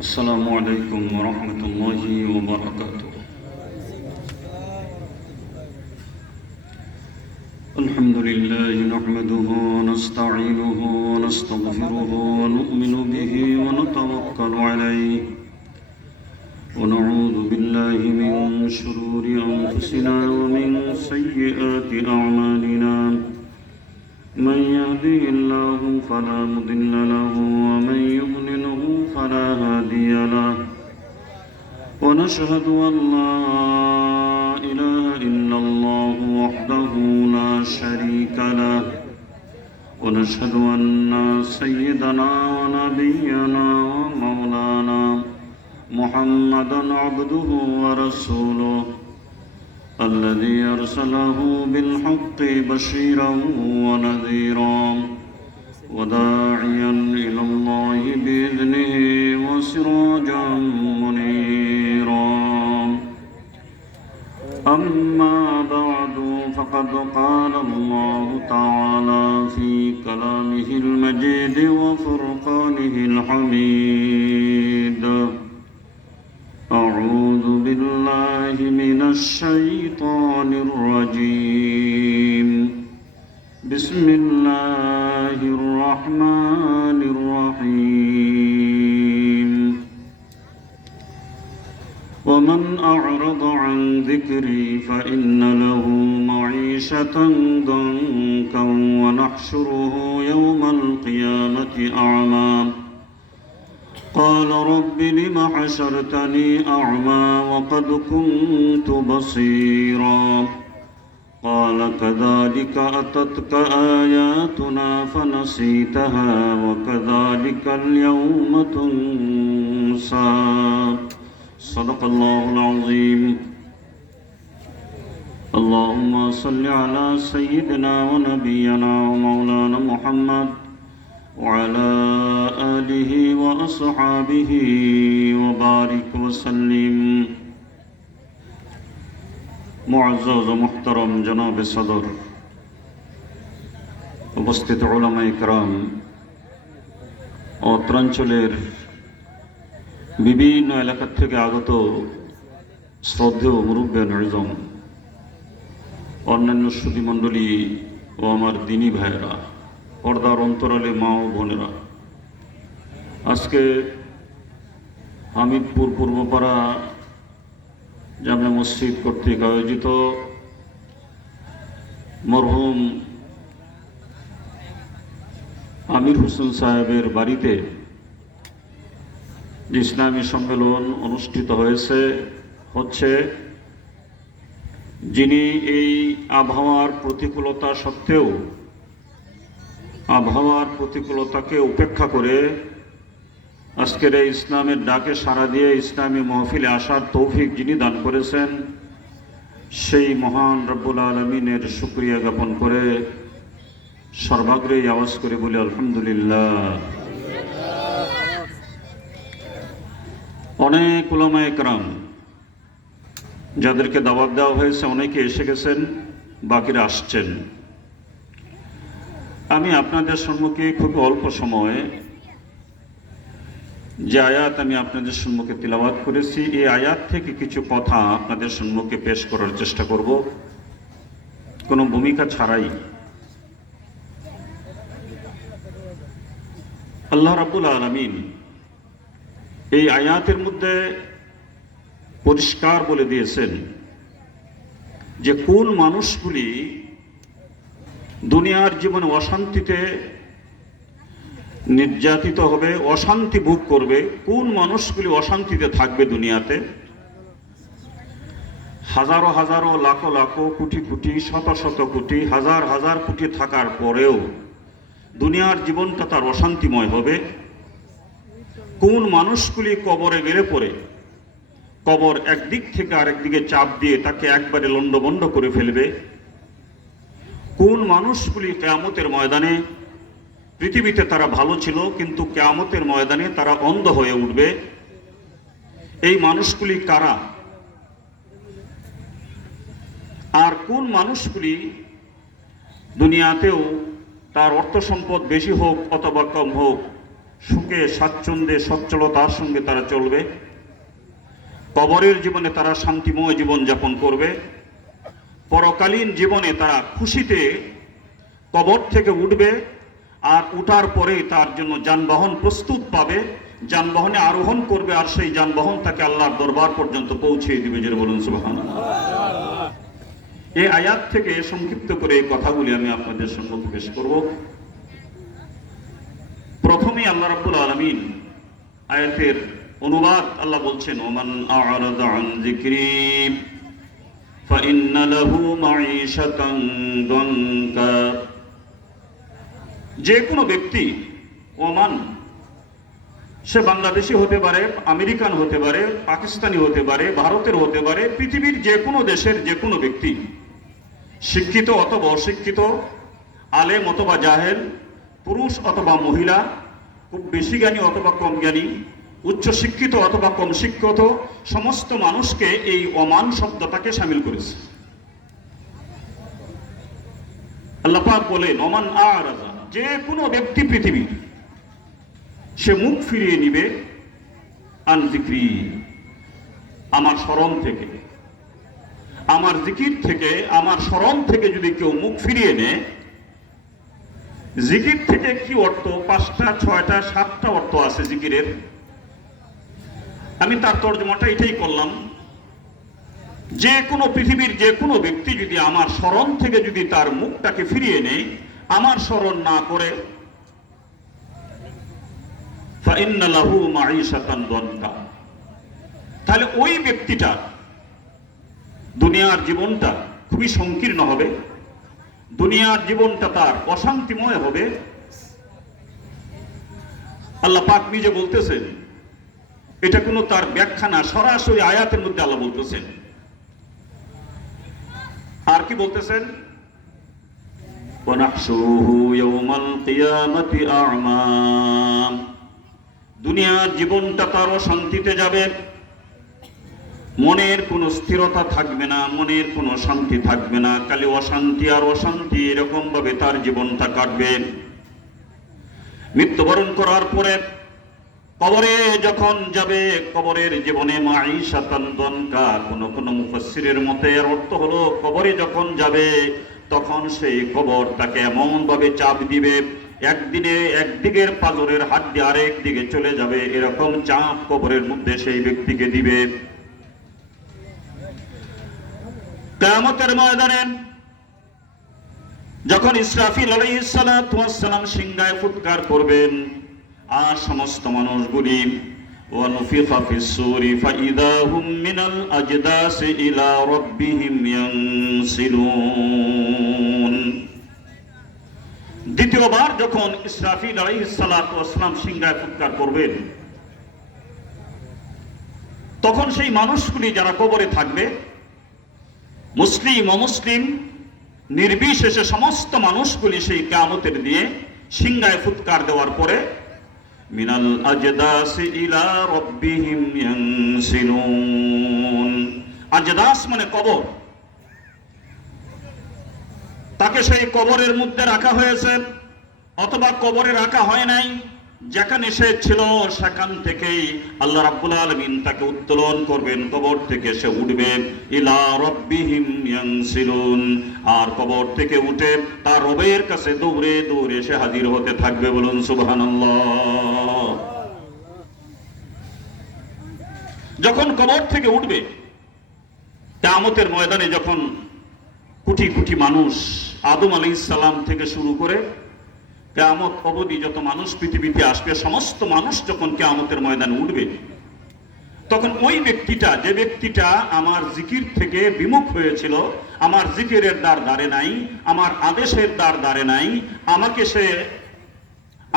السلام عليكم ورحمة الله وبركاته. الحمد لله نحمده ونستعينه ونستغفره ونؤمن به ونتوكل عليه ونعوذ بالله من شرور أنفسنا ومن سيئات أعمالنا. من يهده الله فلا مضل له ومن يضلله فلا هادي له. ونشهد أن لا إله إلا الله وحده لا شريك له. ونشهد أن سيدنا ونبينا ومولانا محمدا عبده ورسوله الذي أرسله بالحق بشيرا ونذيرا وداعيا إلى الله بإذنه وسراجا منيرا. أما بعد فقد قال الله تعالى في كلامه المجيد وفرقانه الحميد: أعوذ بالله من الشيطان الرجيم. بسم الله الرحمن الرحيم. ومن أعرض عن ذكري فإن له معيشة ضنكا ونحشره يوم القيامة أعمى. قال رب لم حشرتني أعمى وقد كنت بصيرا. قال كذلك أتتك آياتنا فنسيتها وكذلك اليوم تنسى. صدق الله العظيم. اللهم صل على سيدنا ونبينا ومولانا محمد وعلى آله وأصحابه وبارك وسلم. মুআজ্জাজ ও মুহতারাম জনাব সদর, উপস্থিত উলামায়ে কেরাম, অত্রাঞ্চলের বিভিন্ন এলাকা থেকে আগত শ্রদ্ধেয় মুরব্বিয়ান আজম, অন্যান্য সুধীমণ্ডলী ও আমার দিনী ভাইয়েরা, পর্দার অন্তরালে মা ও বোনেরা, আজকে হামিদপুর পূর্বপাড়া জামে মসজিদ কর্তৃক আয়োজিত মরহুম আমির হোসেন সাহেবের বাড়িতে যে ইসলামী সম্মেলন অনুষ্ঠিত হচ্ছে, যিনি এই আবহাওয়ার প্রতিকূলতা সত্ত্বেও আবহাওয়ার প্রতিকূলতাকে উপেক্ষা করে আজকের এই ইসলামের ডাকে সাড়া দিয়ে ইসলামী মাহফিলে আসার তৌফিক যিনি দান করেছেন, সেই মহান রব্বুল আলমিনের শুকরিয়া জ্ঞাপন করে সর্বাগ্রে আওয়াজ করে বলি আলহামদুলিল্লাহ। অনেক উলামায়ে কেরাম যাদেরকে দাওয়াত দেওয়া হয়েছে অনেকে এসে গেছেন, বাকিরা আসছেন। আমি আপনাদের সম্মুখে খুব অল্প সময়ে যে আয়াত আমি আপনাদের সম্মুখে তিলাওয়াত করেছি, এই আয়াত থেকে কিছু কথা আপনাদের সম্মুখে পেশ করার চেষ্টা করব, কোনো ভূমিকা ছাড়াই। আল্লাহ রাব্বুল আলামিন এই আয়াতের মধ্যে পরিষ্কার বলে দিয়েছেন যে কোন মানুষগুলি দুনিয়ার জীবনে অশান্তিতে নির্যাতিত হবে, অশান্তি ভোগ করবে, কোন মানুষগুলি অশান্তিতে থাকবে দুনিয়াতে। হাজারো হাজারো লাখো লাখো কোটি কোটি শত শত কোটি হাজার হাজার কোটি থাকার পরেও দুনিয়ার জীবনটা তার অশান্তিময় হবে। কোন মানুষগুলি কবরে গেলে পরে কবর একদিক থেকে আরেক দিকে চাপ দিয়ে তাকে একবারে লন্ডভন্ড করে ফেলবে। কোন মানুষগুলি কিয়ামতের ময়দানে পৃথিবীতে তারা ভালো ছিল কিন্তু কিয়ামতের ময়দানে তারা অন্ধ হয়ে উঠবে। এই মানুষগুলি কারা? আর কোন মানুষগুলি দুনিয়াতেও তার অর্থ সম্পদ বেশি হোক অথবা কম হোক, সুখে স্বাচ্ছন্দ্যে সচ্ছলতার সঙ্গে তারা চলবে, কবরের জীবনে তারা শান্তিময় জীবন যাপন করবে, পরকালীন জীবনে তারা খুশিতে কবর থেকে উঠবে, আর উঠার পরে তার জন্য যানবাহন প্রস্তুত পাবে, যানবাহনে আরোহণ করবে, আর সেই যানবাহন তাকে আল্লাহর দরবার পর্যন্ত পৌঁছে দিবে। যে বলুন সুবহানাল্লাহ। এই আয়াত থেকে সংক্ষিপ্ত করে এই কথাগুলি আমি আপনাদের সম্মুখে পেশ করব। প্রথমে আল্লাহ রাব্বুল আলামিন আয়াতের অনুবাদ আল্লাহ বলছেন, ওমান আ'রাদা আন যিকরি ফাইন্না লাহু মাঈশাতান দানকা। যে কোনো ব্যক্তি, ওমান সে বাংলাদেশি হতে পারে, আমেরিকান হতে পারে, পাকিস্তানি হতে পারে, ভারতের হতে পারে, পৃথিবীর যে কোনো দেশের যে কোনো ব্যক্তি, শিক্ষিত অথবা অশিক্ষিত, আলেম অথবা জাহেল, পুরুষ অথবা মহিলা, খুব বেশি জ্ঞানী অথবা কম জ্ঞানী, উচ্চশিক্ষিত অথবা কম শিক্ষিত, সমস্ত মানুষকে এই ওমান শব্দটাকে শামিল করেছে। আল্লাহ পাক বলেন, ওমান আ'রাদা, যে কোনো ব্যক্তি পৃথিবীর, সে মুখ ফিরিয়ে নিবে আন যিকরি, আমার স্মরণ থেকে, আমার জিকির থেকে, আমার স্মরণ থেকে যদি কেউ মুখ ফিরিয়ে নেয়। জিকির থেকে কি অর্থ? 5টা 6টা 7টা অর্থ আছে জিকিরের। আমি তার তর্জমাটা এটাই করলাম, যে কোনো পৃথিবীর যে কোনো ব্যক্তি যদি আমার স্মরণ থেকে যদি তার মুখটাকে ফিরিয়ে নেয়, আমার স্মরণ না করে, ফাইন্না লাহু মাঈশাতান দানকা, তাহলে ওই ব্যক্তিটা দুনিয়ার জীবনটা খুবই সংকীর্ণ হবে, দুনিয়ার জীবনটা তার অশান্তিময় হবে। আল্লাহ পাক নিজে বলতেছেন, এটা কোনো তার ব্যাখ্যা না, সরাসরি আয়াতের মধ্যে আল্লাহ বলতেছেন। আর কি বলতেছেন? ওয়ানাহশুরুহু ইয়াওমাল কিয়ামাতি আ'মা, দুনিয়ার জীবনটা তার অশান্তিতে যাবে, মনের কোনো স্থিরতা থাকবে না, মনের কোনো শান্তি থাকবে না, খালি অশান্তি আর অশান্তি, এরকম ভাবে তার জীবনটা কাটবে। মৃত্যুবরণ করার পরে কবরে যখন যাবে, কবরের জীবনে মাঈশাতান দানকা, কোন কোন মুফাসসিরের মতে এর অর্থ হলো, কবরে যখন যাবে তখন সেই কবর তাকে এমন ভাবে চাপ দিবে, একদিনে একদিকের পাজরের হাড্ডি আরেক দিকে চলে যাবে, এরকম চাপ কবরের মধ্যে সেই ব্যক্তিকে দিবে। কিয়ামতের ময়দানে যখন ইসরাফিল আলাইহিস সালাতু ওয়াস সালাম সিংহায় ফুৎকার করবেন, আর সমস্ত মানুষগুলি, ওয়া নুফিখা ফিস সূরি ফাইদা হুম মিনাল আজদাসি ইলা রাব্বিহিম ইয়ানসিলুন। দ্বিতীয়বার যখন ইসরাফিল আলাইহিস সালাতু ওয়াস সালাম সিংহায় ফুৎকার করবেন, তখন সেই মানুষগুলি যারা কবরে থাকবে, মুসলিম অমুসলিম নির্বিশেষে সমস্ত মানুষগুলি সেই কিয়ামতের দিয়ে সিংহায় ফুৎকার দেওয়ার পরে মিনাল আজদাসি ইলা রাব্বিহিম ইয়ানসিলুন। আজদাস মানে কবর, তাকে সেই কবরের মধ্যে রাখা হয়েছে, অথবা কবরে রাখা হয় নাই, যেখানে সে ছিল সেখান থেকেই আল্লাহ রাব্বুল আলামিন তাকে উত্তোলন করবেন, কবর থেকে সে উঠবে, ইলা রাব্বিহিম ইয়ানসিলুন, আর কবর থেকে উঠে তার রবের কাছে দৌড়ে দৌড়ে সে হাজির হতে থাকবে। বলুন সুবহানাল্লাহ। যখন কবর থেকে উঠবে, কিয়ামতের ময়দানে যখন কোটি কোটি মানুষ, আদম আলাইহিস সালাম থেকে শুরু করে কিয়ামত অবধি যত মানুষ পৃথিবীতে আসবে, সমস্ত মানুষ যখন কিয়ামতের ময়দানে উঠবে, তখন ওই ব্যক্তিটা, যে ব্যক্তিটা আমার জিকির থেকে বিমুখ হয়েছিল, আমার জিকিরের দ্বার দাঁড়ে নাই, আমার আদেশের দ্বার দাঁড়ে নাই, আমাকে সে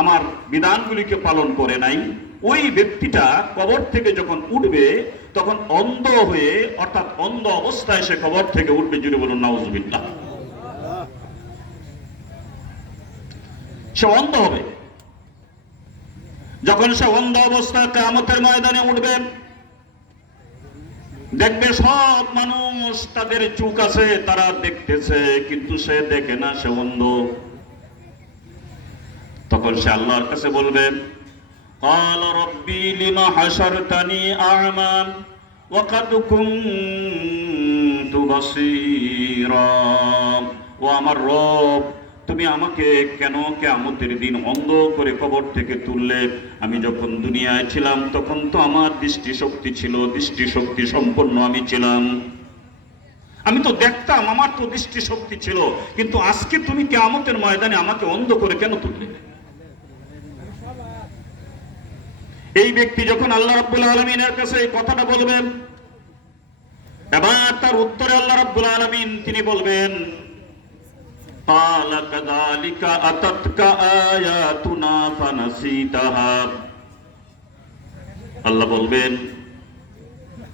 আমার বিধানগুলিকে পালন করে নাই, ওই ব্যক্তিটা কবর থেকে যখন উঠবে, তখন অন্ধ হয়ে, অর্থাৎ অন্ধ অবস্থায় সে কবর থেকে উঠবে। জুড়ে বলুন নাউজুবিল্লাহ। সে অন্ধ হবে। যখন সে অন্ধ অবস্থায় কিয়ামতের ময়দানে উঠবে, দেখবে সব মানুষ, তাদের চোখ আছে, তারা দেখতেছে, কিন্তু সে দেখে না, সে অন্ধ। তখন সে আল্লাহর কাছে বলবে, قال ربي لما حشرتني أعمى وقد كنت بصيرا ও আমার রব, তুমি আমাকে কেন কিয়ামতের দিন অন্ধ করে কবর থেকে তুললে? আমি যখন দুনিয়ায় ছিলাম তখন তো আমার দৃষ্টিশক্তি ছিল, দৃষ্টিশক্তি সম্পন্ন আমি ছিলাম, আমি তো দেখতাম, আমার তো দৃষ্টিশক্তি ছিল, কিন্তু আজকে তুমি কিয়ামতের ময়দানে আমাকে অন্ধ করে কেন তুললে? এই ব্যক্তি যখন আল্লাহ রাব্বুল আলামিনের কাছে এই কথাটা বলবেন, এবার তার উত্তরে আল্লাহ রাব্বুল আলামিন তিনি বলবেন, ক্বালা কাযালিকা আতাতকা আয়াতুনা ফানাসিতাহা। আল্লাহ বলবেন,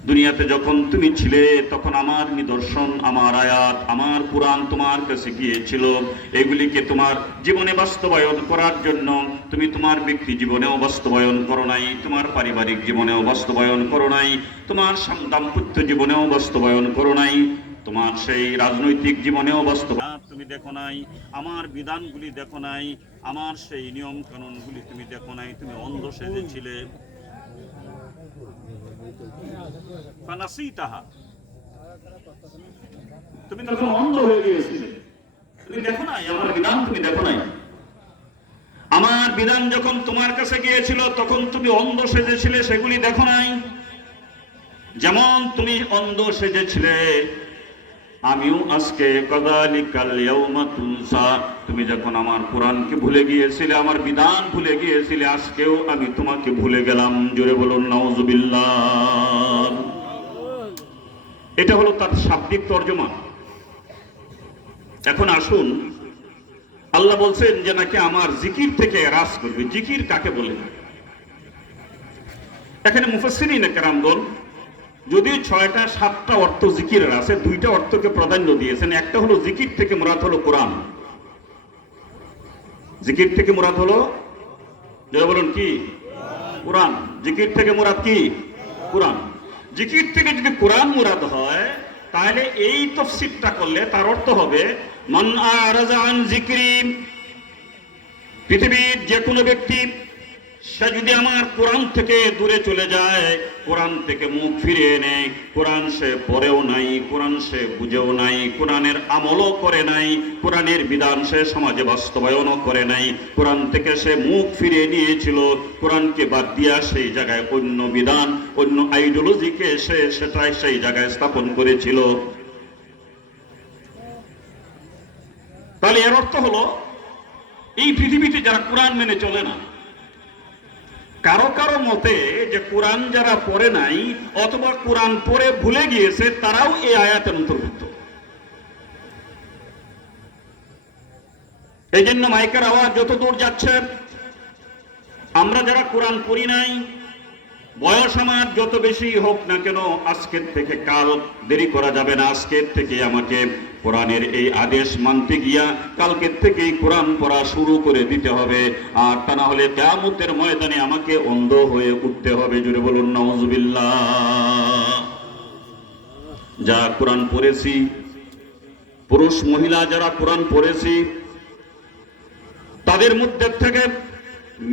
দুনিয়াতে যখন তুমি ছিলে তখন আমার নিদর্শন, আমার আয়াত, আমার কুরআন তোমার কাছে গিয়েছিল, এগুলিকে তোমার জীবনে বাস্তবায়ন করার জন্য তুমি তোমার ব্যক্তি জীবনেও বাস্তবায়ন করো নাই, তোমার পারিবারিক জীবনেও বাস্তবায়ন করো নাই, তোমার দাম্পত্য জীবনেও বাস্তবায়ন করো নাই, তোমার সেই রাজনৈতিক জীবনেও বাস্তবায়ন তুমি দেখো নাই, আমার বিধানগুলি দেখো নাই, আমার সেই নিয়ম কানুনগুলি তুমি দেখো নাই, তুমি অন্ধ সেজেছিলে। তুমি তখন অন্ধ হয়ে গিয়েছিলে, তুমি দেখো নাই আমার বিধান, তুমি দেখো নাই। আমার বিধান যখন তোমার কাছে গিয়েছিল তখন তুমি অন্ধ সেজেছিলে, সেগুলি দেখো নাই। যেমন তুমি অন্ধ সেজেছিলে, আমিও আজকে কাযালিকাল ইয়াউমা তুনসা, তুমি যখন আমার কোরআনকে ভুলে গিয়েছিলে, আমার বিধান ভুলে গিয়েছিলে, আজকেও আমি তোমাকে ভুলে গেলাম। জোরে বলুন নাউযুবিল্লাহ। এটা হলো তার শাব্দিক তর্জমা। এখন আসুন, আল্লাহ বলছেন যে নাকি আমার জিকির থেকে এরাজ করবে। জিকির কাকে বলে? এখানে মুফাসসিরিন কেরামগণ যদিও 6টা 7টা অর্থ জিকিরের আছে, 2টা অর্থকে প্রাধান্য দিয়েছেন। একটা হলো জিকির থেকে মুরাদ হলো কোরআন। জিকির থেকে মুরাদ হলো, যারা বলুন কি? কোরআন। জিকির থেকে মুরাদ কি? কোরআন। জিকির থেকে যদি কোরআন মুরাদ হয় তাহলে এই তাফসীরটা করলে তার অর্থ হবে মান আরাজা আন জিকরি, পৃথিবীর যে কোনো ব্যক্তি সে যদি আমার কোরআন থেকে দূরে চলে যায়, কোরআন থেকে মুখ ফিরিয়ে নেয়, কোরআন সে পড়েও নাই, কোরআন সে বুঝেও নাই, কোরআনের আমলও করে নাই, কোরআনের বিধান সে সমাজে বাস্তবায়নও করে নাই, কোরআন থেকে সে মুখ ফিরিয়ে নিয়েছিল, কোরআনকে বাদ দিয়া সেই জায়গায় অন্য বিধান, অন্য আইডিওলজিকে সে সেটাই সেই জায়গায় স্থাপন করেছিল। তাহলে এর অর্থ হলো এই পৃথিবীতে যারা কোরআন মেনে চলে না, কারো কারো মতে যে কোরআন যারা পড়ে নাই অথবা কোরআন পড়ে ভুলে গিয়েছে তারাও এই আয়াতের অন্তর্ভুক্ত। এই জন্য মাইকের আওয়াজ যত দূর যাচ্ছে, আমরা যারা কোরআন পড়ি নাই, বয়স আমার যত বেশি হোক না কেন, আজকের থেকে কাল দেরি করা যাবে না। আজকের থেকে আমাকে কোরআনের এই আদেশ মানতে গিয়া কালকের থেকেই কোরআন পড়া শুরু করে দিতে হবে, আর তা না হলে কিয়ামতের ময়দানে আমাকে অন্ধ হয়ে উঠতে হবে। জোরে বলুন নাউযুবিল্লাহ। যা কোরআন পড়েছি, পুরুষ মহিলা যারা কোরআন পড়েছি, তাদের মধ্যে থেকে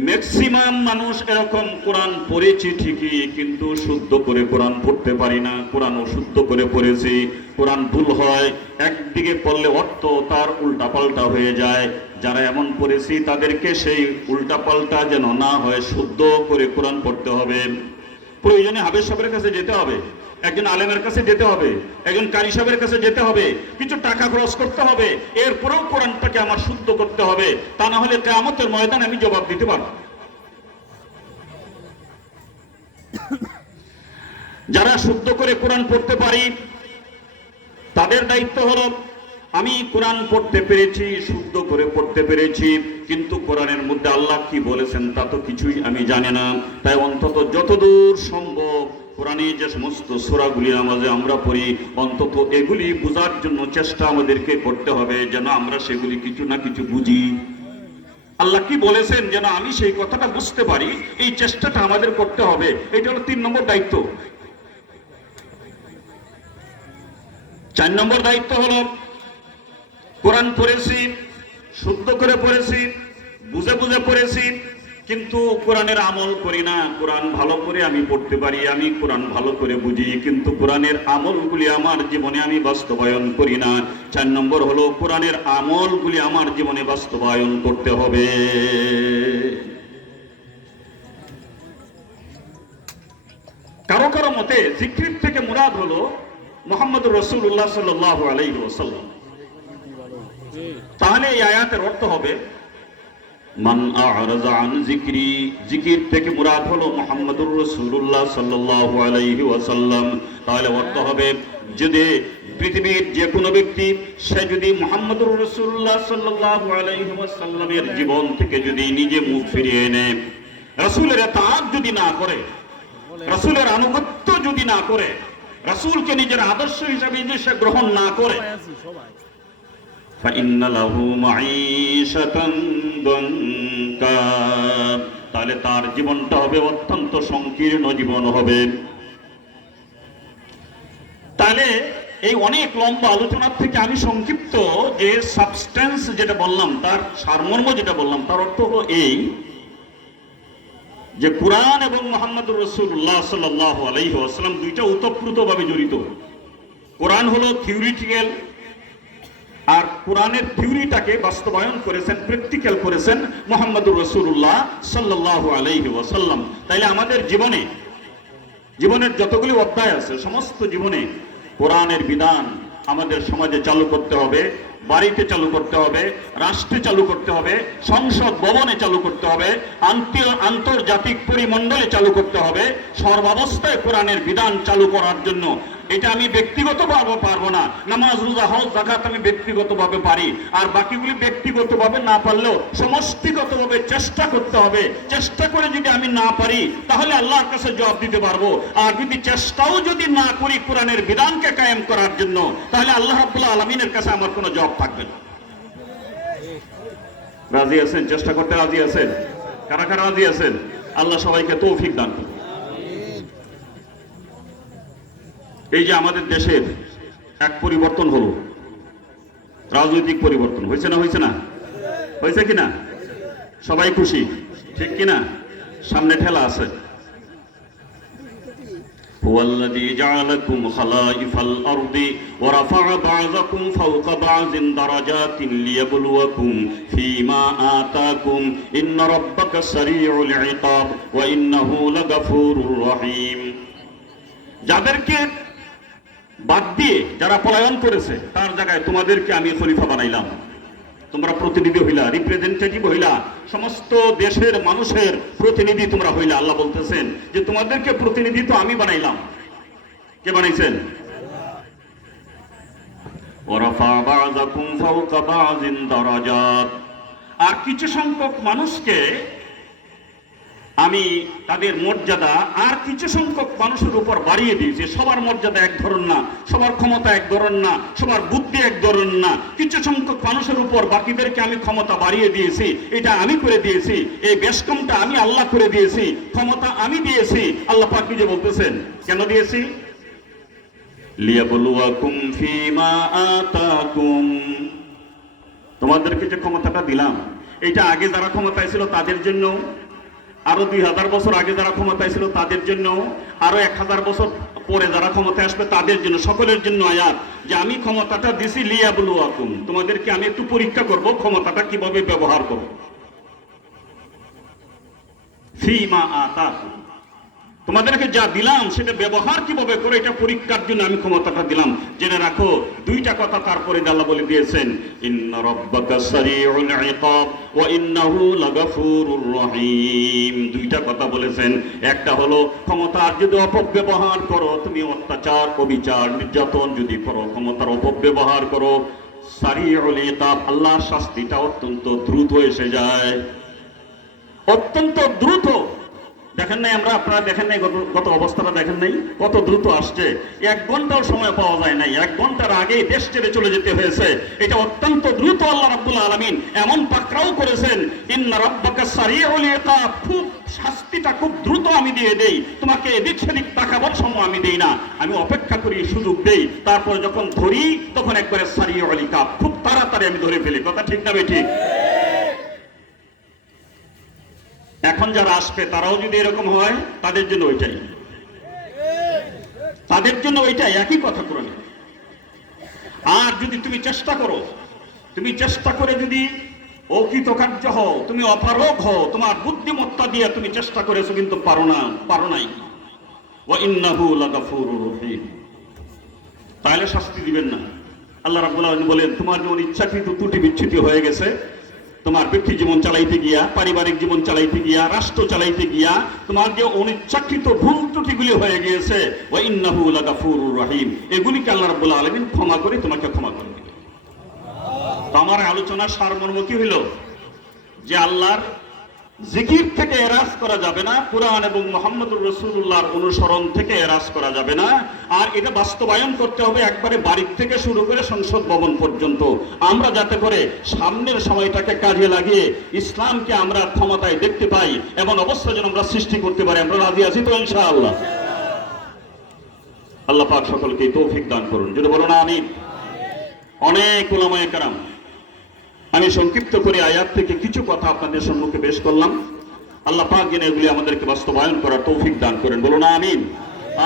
ম্যাক্সিমাম মানুষ এরকম কোরআন পড়েছি ঠিকই, কিন্তু শুদ্ধ করে কোরআন পড়তে পারি না। কোরআন অশুদ্ধ করে পড়েছি, কোরআন ভুল হয়, একদিকে পড়লে অর্থ তার উল্টা পাল্টা হয়ে যায়। যারা এমন পড়েছি তাদেরকে সেই উল্টা পাল্টা যেন না হয়, শুদ্ধ করে কোরআন পড়তে হবে। প্রয়োজনে হাফেজ সাহেবের কাছে যেতে হবে, একজন আলেমের কাছে যেতে হবে, একজন কারি সাহেবের কাছে যেতে হবে, কিছু টাকা খরচ করতে হবে, এরপরেও কোরআনটাকে আমার শুদ্ধ করতে হবে, তা না হলে কিয়ামতের ময়দানে আমি জবাব দিতে পারবো। যারা শুদ্ধ করে কোরআন পড়তে পারি তাদের দায়িত্ব হলো, আমি কোরআন পড়তে পেরেছি, শুদ্ধ করে পড়তে পেরেছি, কিন্তু কোরআনের মধ্যে আল্লাহ কি বলেছেন তা তো কিছুই আমি জানি না। তাই অন্তত যতদূর সম্ভব কোরআনে যে সমস্ত সূরাগুলি নামাজে আমরা পড়ি, অন্তত এগুলি বোঝার জন্য চেষ্টা আমাদেরকে করতে হবে, যেন আমরা সেগুলি কিছু না কিছু বুঝি। আল্লাহ কি বলেছেন যেন আমি সেই কথাটা বুঝতে পারি, এই চেষ্টাটা আমাদের করতে হবে। এটা হলো 3 নম্বর দায়িত্ব। 4 নম্বর দায়িত্ব হলো, কোরআন পড়েছি, শুদ্ধ করে পড়েছি, বুঝে বুঝে পড়েছি, কিন্তু কোরআনের আমল করি না। কোরআন ভালো করে আমি পড়তে পারি, আমি কোরআন ভালো করে বুঝি, কিন্তু কোরআনের আমলগুলি আমার জীবনে আমি বাস্তবায়ন করি না। 4 নম্বর হলো কোরআনের আমলগুলি আমার জীবনে বাস্তবায়ন করতে হবে। কারো কারো মতে জিকির থেকে মুরাদ হলো মুহাম্মদুর রাসূলুল্লাহ সাল্লাল্লাহু আলাইহি ওয়াসাল্লাম। তাহলে এই আয়াতের অর্থ হবে মান আ'রাযা আন যিকরি, জিকির থেকে মুরাদ হলো মুহাম্মদুর রাসূলুল্লাহ সাল্লাল্লাহু আলাইহি ওয়াসাল্লাম। তাহলে অর্থ হবে যদি পৃথিবীর যে কোনো ব্যক্তি সে যদি মুহাম্মদুর রাসূলুল্লাহ সাল্লাল্লাহু আলাইহি ওয়াসাল্লামের জীবন থেকে যদি নিজে মুখ ফিরিয়ে নেয়, রাসূলের ইতাআত যদি না করে, রাসূলের আনুগত্য যদি না করে, রাসূলকে নিজের আদর্শ হিসেবে যদি সে গ্রহণ না করে, ফাইন্না লাহু মাঈশাতান দানকা, তাহলে তার জীবনটা হবে অত্যন্ত সংকীর্ণ জীবন হবে। তাহলে এই অনেক লম্বা আলোচনার থেকে আমি সংক্ষিপ্ত যে সাবস্টেন্স যেটা বললাম, তার সারমর্ম যেটা বললাম, তার অর্থ হলো এই যে কুরআন এবং মুহাম্মদুর রাসূলুল্লাহ সাল্লাল্লাহু আলাইহি ওয়াসাল্লাম দুইটা ওতপ্রোতভাবে জড়িত। কোরআন হলো থিওরিটিক্যাল, আর কোরআনের থিওরিটাকে বাস্তবায়ন করেছেন, প্র্যাকটিক্যাল করেছেন মুহাম্মদুর রাসূলুল্লাহ সাল্লাল্লাহু আলাইহি ওয়াসাল্লাম। তাইলে আমাদের জীবনের যতগুলি অধ্যায় আছে সমস্ত জীবনে কোরআনের বিধান আমাদের সমাজে চালু করতে হবে, বাড়িতে চালু করতে হবে, রাষ্ট্রে চালু করতে হবে, সংসদ ভবনে চালু করতে হবে, আন্তর্জাতিক পরিমণ্ডলে চালু করতে হবে। সর্বাবস্থায় কোরআনের বিধান চালু করার জন্য এটা আমি ব্যক্তিগতভাবে পারবো না। নামাজ, রোজা, হজ, যাকাত আমি ব্যক্তিগতভাবে পারি, আর বাকিগুলি ব্যক্তিগতভাবে না পারলেও সমষ্টিগতভাবে চেষ্টা করতে হবে। চেষ্টা করে যদি আমি না পারি তাহলে আল্লাহর কাছে জবাব দিতে পারবো। আর যদি চেষ্টাও যদি না করি কোরআনের বিধানকে কায়েম করার জন্য, তাহলে আল্লাহ রাব্বুল আলামিনের কাছে আমার কোনো জবাব থাকবে না। রাজি আছেন? চেষ্টা করতে রাজি আছেন? কারা কারা রাজি আছেন? আল্লাহ সবাইকে তৌফিক দান করুন। এই যে আমাদের দেশের এক পরিবর্তন হলো, রাজনৈতিক পরিবর্তন হয়েছে না? হয়েছে না? হয়েছে কিনা? সবাই খুশি, ঠিক কিনা? সামনে ঠেলা আছে। হুয়াল্লাযী জাআলাকুম খালাইফাল আরদি ওয়া রাফা'a বা'যাকুম ফাওকা বা'যিন দারাজাতিন লিয়াবলুয়াকুম ফীমা আতাকুম ইন্না রাব্বাকা সারিউল ইকাব ওয়া ইন্নাহু লাগাফুরুর রহিম। যাদেরকে বাদ দিয়ে যারা পলায়ন করেছে তার জায়গায় তোমাদেরকে আমি খলিফা বানাইলাম, তোমরা প্রতিনিধি হইলা, রিপ্রেজেন্টেটিভ হইলা, সমস্ত দেশের মানুষের প্রতিনিধি তোমরা হইলা। আল্লাহ বলতেছেন যে তোমাদেরকে প্রতিনিধি তো আমি বানাইলাম। কে বানাইছেন? ওয়ারাফা বা'যাকুম ফাওকা বা'যিন দারাজাত, আর কিছু সংখ্যক মানুষকে আমি তাদের মর্যাদা আর কিছু সংখ্যক মানুষের উপর বাড়িয়ে দিয়েছি। সবার মর্যাদা এক ধরন না, সবার ক্ষমতা এক ধরন না, সবার বুদ্ধি এক ধরন না। কিছু সংখ্যক মানুষের উপর বাকিদেরকে আমি ক্ষমতা বাড়িয়ে দিয়েছি। এটা আমি করে দিয়েছি, এই বেশকমটা আমি আল্লাহ করে দিয়েছি, ক্ষমতা আমি দিয়েছি। আল্লাহ পাক নিজে বলতেছেন কেন দিয়েছি? লিয়াবলুয়াকুম ফীমা আতাকুম, তোমাদেরকে যে ক্ষমতাটা দিলাম এটা আগে যারা ক্ষমতায় ছিল তাদের জন্য, আরো 2000 বছর আগে যারা ক্ষমতায় ছিল তাদের জন্য, আরো 1000 বছর পরে যারা ক্ষমতায় আসবে তাদের জন্য, সকলের জন্য আয়াত যে আমি ক্ষমতাটা দিছি লিয়াবলুয়াকুম, তোমাদেরকে আমি একটু পরীক্ষা করব ক্ষমতাটা কিভাবে ব্যবহার করব। ফীমা আতাকুম, তোমাদেরকে যা দিলাম সেটা ব্যবহার কিভাবে করে এটা পরীক্ষার জন্য আমি ক্ষমতাটা দিলাম। জেনে রাখো দুইটা কথা তারপরে আল্লাহ বলে দিয়েছেন, ইন্না রাব্বাকা সারিউল ইকাব ওয়া ইন্নাহু লাগাফুরুর রহিম। দুইটা কথা বলেছেন। একটা হলো ক্ষমতার যদি অপব্যবহার করো, তুমি অত্যাচার, অবিচার, নির্যাতন যদি করো, ক্ষমতার অপব্যবহার করো, সারিউল ইকাব, আল্লাহর শাস্তিটা অত্যন্ত দ্রুত এসে যায়, অত্যন্ত দ্রুত। দেখেন নাই আমরা, আপনারা দেখেন নাই গত অবস্থাটা দেখেন নাই কত দ্রুত আসছে? 1 ঘন্টাও সময় পাওয়া যায় নাই, 1 ঘন্টার আগেই দেশ ছেড়ে চলে যেতে হয়েছে। এটা অত্যন্ত দ্রুত আল্লাহ রাব্বুল আলামিন এমন পাকড়াও করেছেন, ইন্না রাব্বাকা সারিউল ইকাব, খুব শাস্তিটা খুব দ্রুত আমি দিয়ে দেই, তোমাকে এদিক সেদিক তাকাবার সময় আমি দেই না, আমি অপেক্ষা করি, সুযোগ দেই, তারপরে যখন ধরি তখন একবারে সারিউল ইকাব, খুব তাড়াতাড়ি আমি ধরে ফেলি। কথা ঠিক না বেঠিক? এখন যারা আসবে তারাও যদি এরকম হয়, তাদের জন্য ওইটাই, তাদের জন্য ওইটাই, একই কথা করবে। আর যদি তুমি চেষ্টা করো, তুমি চেষ্টা করে যদি অকৃতকার্য হও, তুমি অপারগ হও, তোমার বুদ্ধিমত্তা দিয়ে তুমি চেষ্টা করেছো কিন্তু পারো নাই, ওয়া ইন্নাহু লাগাফুরুর রহিম, তাহলে শাস্তি দিবেন না। আল্লাহ রাব্বুল আলামিন বলেন, তোমার যেমন ইচ্ছাকৃত ত্রুটি বিচ্ছুতি হয়ে গেছে, তোমার ব্যক্তি জীবন চালাইতে গিয়া, পারিবারিক জীবন চালাইতে গিয়া, রাষ্ট্র চালাইতে গিয়া তোমার যে অনিচ্ছাকৃত ভুল ত্রুটিগুলি হয়ে গিয়েছে, ওয়া ইন্নাহু লাগাফুরুর রহিম, এগুলিকে আল্লাহ রাব্বুল আলামিন ক্ষমা করে তোমাকে ক্ষমা করে দিবেন। তো আমার আলোচনার সারমর্ম কি হইল, যে আল্লাহর জিকির থেকে এরাজ করা যাবে না, কুরআন এবং মুহাম্মদুর রাসূলুল্লাহর অনুসরণ থেকে এরাজ করা যাবে না। আর এটা বাস্তবায়ন করতে হবে একবারে বাড়ির থেকে শুরু করে সংসদ ভবন পর্যন্ত, আমরা যাতে করে সামনের সময়টাকে কাজে লাগিয়ে ইসলামকে আমরা ক্ষমতায় দেখতে পাই, এমন অবস্থা যেন আমরা সৃষ্টি করতে পারি। আমরা রাজি আছি তো ইনশাআল্লাহ? আল্লাহ পাক সকলকে তৌফিক দান করুন, যদি বলুন আমিন। অনেক উলামায়ে কেরাম, আমি সংক্ষিপ্ত করে আয়াত থেকে কিছু কথা আপনাদের সম্মুখে পেশ করলাম। আল্লাহ পাক যেন এগুলি আমাদেরকে বাস্তবায়ন করার তৌফিক দান করেন, বলুন আমিন।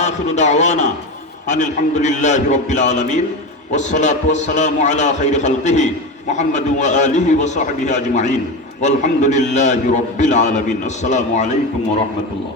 আখিরু দাওয়ানা আনিল হামদুলিল্লাহি রাব্বিল আলামিন, ওয়াসসালাতু ওয়াসসালামু আলা খাইরি খালকিহি মুহাম্মাদিন ওয়া আলিহি ওয়া সাহবিহি আজমাইন, ওয়াল হামদুলিল্লাহি রাব্বিল আলামিন। আসসালামু আলাইকুম ওয়া রাহমাতুল্লাহ।